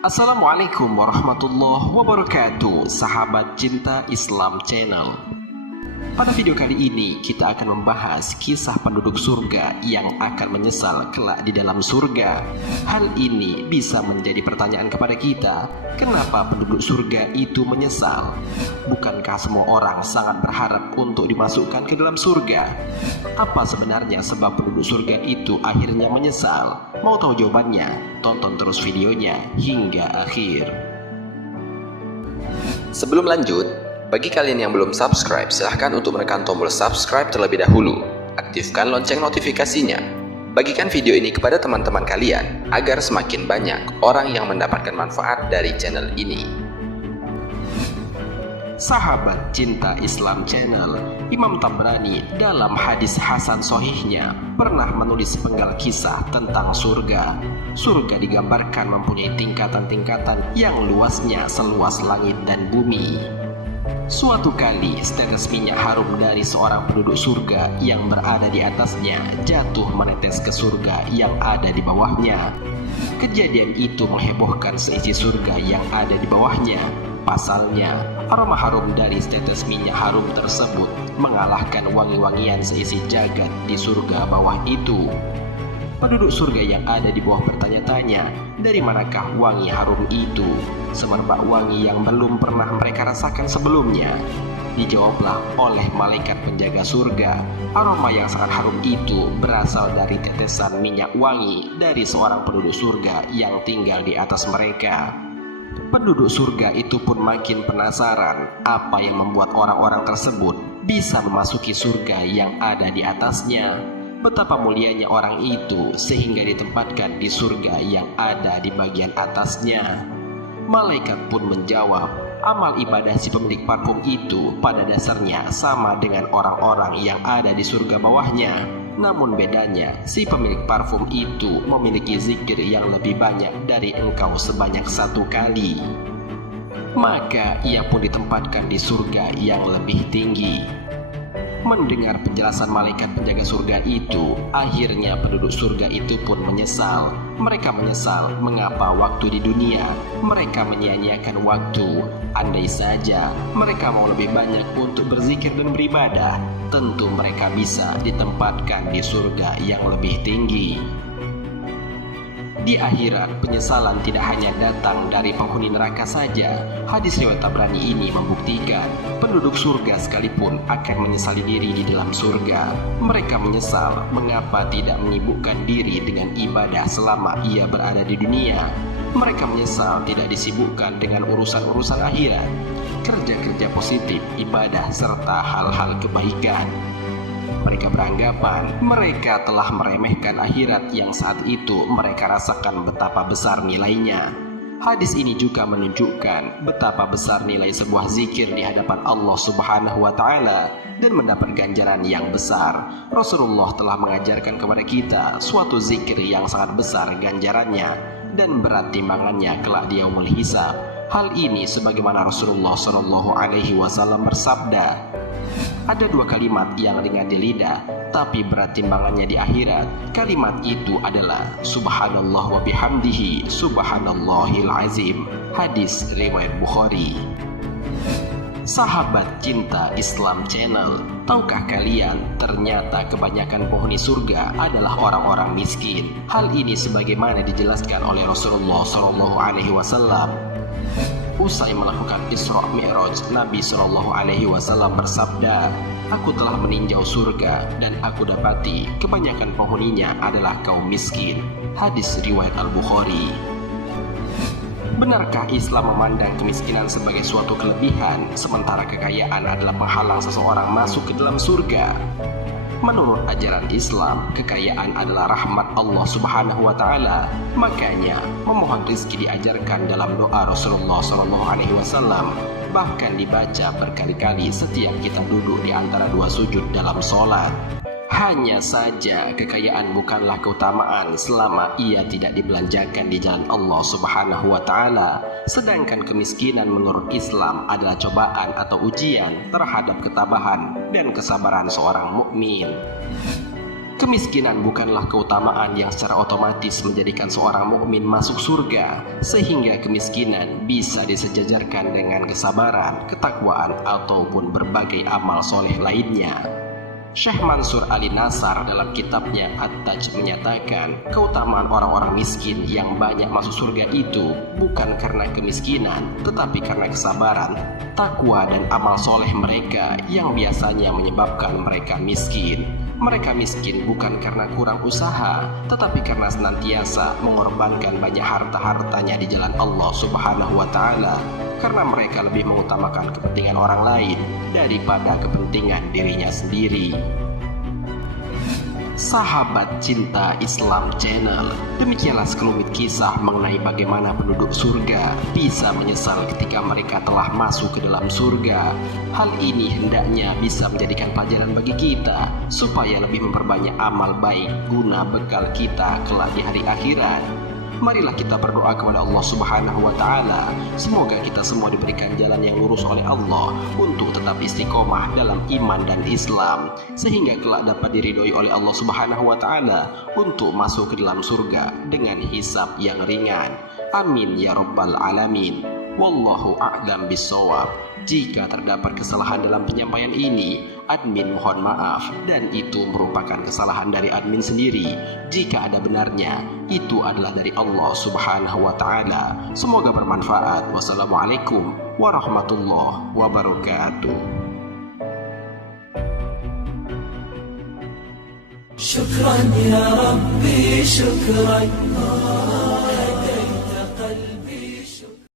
Assalamualaikum warahmatullahi wabarakatuh, sahabat cinta Islam Channel. Pada video kali ini kita akan membahas kisah penduduk surga yang akan menyesal kelak di dalam surga. Hal ini bisa menjadi pertanyaan kepada kita, kenapa penduduk surga itu menyesal? Bukankah semua orang sangat berharap untuk dimasukkan ke dalam surga? Apa sebenarnya sebab penduduk surga itu akhirnya menyesal? Mau tahu jawabannya? Tonton terus videonya hingga akhir. Sebelum lanjut, bagi kalian yang belum subscribe, silahkan untuk menekan tombol subscribe terlebih dahulu. Aktifkan lonceng notifikasinya. Bagikan video ini kepada teman-teman kalian, agar semakin banyak orang yang mendapatkan manfaat dari channel ini. Sahabat cinta Islam Channel, Imam Tabrani dalam hadis Hasan Sohihnya pernah menulis sepenggal kisah tentang surga. Surga digambarkan mempunyai tingkatan-tingkatan yang luasnya seluas langit dan bumi. Suatu kali setetes minyak harum dari seorang penduduk surga yang berada di atasnya jatuh menetes ke surga yang ada di bawahnya. Kejadian itu menghebohkan seisi surga yang ada di bawahnya. Pasalnya, aroma harum dari setetes minyak harum tersebut mengalahkan wangi-wangian seisi jagat di surga bawah itu. Penduduk surga yang ada di bawah bertanya-tanya, dari manakah wangi harum itu? Semerbak wangi yang belum pernah mereka rasakan sebelumnya. Dijawablah oleh malaikat penjaga surga, aroma yang sangat harum itu berasal dari tetesan minyak wangi dari seorang penduduk surga yang tinggal di atas mereka. Penduduk surga itu pun makin penasaran apa yang membuat orang-orang tersebut bisa memasuki surga yang ada di atasnya. Betapa mulianya orang itu sehingga ditempatkan di surga yang ada di bagian atasnya. Malaikat pun menjawab, amal ibadah si pemilik parfum itu pada dasarnya sama dengan orang-orang yang ada di surga bawahnya. Namun bedanya, si pemilik parfum itu memiliki zikir yang lebih banyak dari engkau sebanyak 1 kali. Maka ia pun ditempatkan di surga yang lebih tinggi. Mendengar penjelasan malaikat penjaga surga itu, akhirnya penduduk surga itu pun menyesal. Mereka menyesal mengapa waktu di dunia mereka menyia-nyiakan waktu. Andai saja mereka mau lebih banyak untuk berzikir dan beribadah, tentu mereka bisa ditempatkan di surga yang lebih tinggi. Di akhirat, penyesalan tidak hanya datang dari penghuni neraka saja. Hadis riwayat Tabrani ini membuktikan penduduk surga sekalipun akan menyesali diri di dalam surga. Mereka menyesal mengapa tidak menyibukkan diri dengan ibadah selama ia berada di dunia. Mereka menyesal tidak disibukkan dengan urusan-urusan akhirat, kerja-kerja positif, ibadah, serta hal-hal kebaikan. Mereka beranggapan mereka telah meremehkan akhirat yang saat itu mereka rasakan betapa besar nilainya. Hadis ini juga menunjukkan betapa besar nilai sebuah zikir di hadapan Allah Subhanahu wa Ta'ala dan mendapat ganjaran yang besar. Rasulullah telah mengajarkan kepada kita suatu zikir yang sangat besar ganjarannya dan berat timbangannya kelak di yaumul hisab. Hal ini sebagaimana Rasulullah SAW bersabda, ada 2 kalimat yang ringan di lidah, tapi berat timbangannya di akhirat. Kalimat itu adalah Subhanallah wa bihamdihi, Subhanallahil azim. Hadis riwayat Bukhari. Sahabat cinta Islam Channel, tahukah kalian ternyata kebanyakan penghuni surga adalah orang-orang miskin? Hal ini sebagaimana dijelaskan oleh Rasulullah SAW. Usai melakukan Isra Mi'raj, Nabi SAW bersabda, aku telah meninjau surga dan aku dapati kebanyakan penghuninya adalah kaum miskin. Hadis riwayat Al-Bukhari. Benarkah Islam memandang kemiskinan sebagai suatu kelebihan, sementara kekayaan adalah penghalang seseorang masuk ke dalam surga? Menurut ajaran Islam, kekayaan adalah rahmat Allah Subhanahu wa Ta'ala. Makanya, memohon rezeki diajarkan dalam doa Rasulullah SAW, bahkan dibaca berkali-kali setiap kita duduk di antara 2 sujud dalam sholat. Hanya saja kekayaan bukanlah keutamaan selama ia tidak dibelanjakan di jalan Allah Subhanahu wa Ta'ala. Sedangkan kemiskinan menurut Islam adalah cobaan atau ujian terhadap ketabahan dan kesabaran seorang mukmin. Kemiskinan bukanlah keutamaan yang secara otomatis menjadikan seorang mukmin masuk surga, sehingga kemiskinan bisa disejajarkan dengan kesabaran, ketakwaan, ataupun berbagai amal soleh lainnya. Syekh Mansur Ali Nasar dalam kitabnya At-Taj menyatakan, keutamaan orang-orang miskin yang banyak masuk surga itu bukan karena kemiskinan, tetapi karena kesabaran, takwa, dan amal soleh mereka yang biasanya menyebabkan mereka miskin. Mereka miskin bukan karena kurang usaha, tetapi karena senantiasa mengorbankan banyak harta-hartanya di jalan Allah Subhanahu wa Ta'ala, karena mereka lebih mengutamakan kepentingan orang lain daripada kepentingan dirinya sendiri. Sahabat Cinta Islam Channel, demikianlah sekelumit kisah mengenai bagaimana penduduk surga bisa menyesal ketika mereka telah masuk ke dalam surga. Hal ini hendaknya bisa menjadikan pelajaran bagi kita supaya lebih memperbanyak amal baik guna bekal kita kelak di hari akhirat. Marilah kita berdoa kepada Allah Subhanahu wa Ta'ala. Semoga kita semua diberikan jalan yang lurus oleh Allah untuk tetap istiqomah dalam iman dan Islam, sehingga kelak dapat diridhoi oleh Allah Subhanahu wa Ta'ala untuk masuk ke dalam surga dengan hisab yang ringan. Amin ya rabbal alamin. Wallahu a'lam bissawab. Jika terdapat kesalahan dalam penyampaian ini, admin mohon maaf, dan itu merupakan kesalahan dari admin sendiri. Jika ada benarnya, itu adalah dari Allah Subhanahu wa Ta'ala. Semoga bermanfaat. Wassalamualaikum warahmatullahi wabarakatuh. Syukran ya Rabbi, syukran.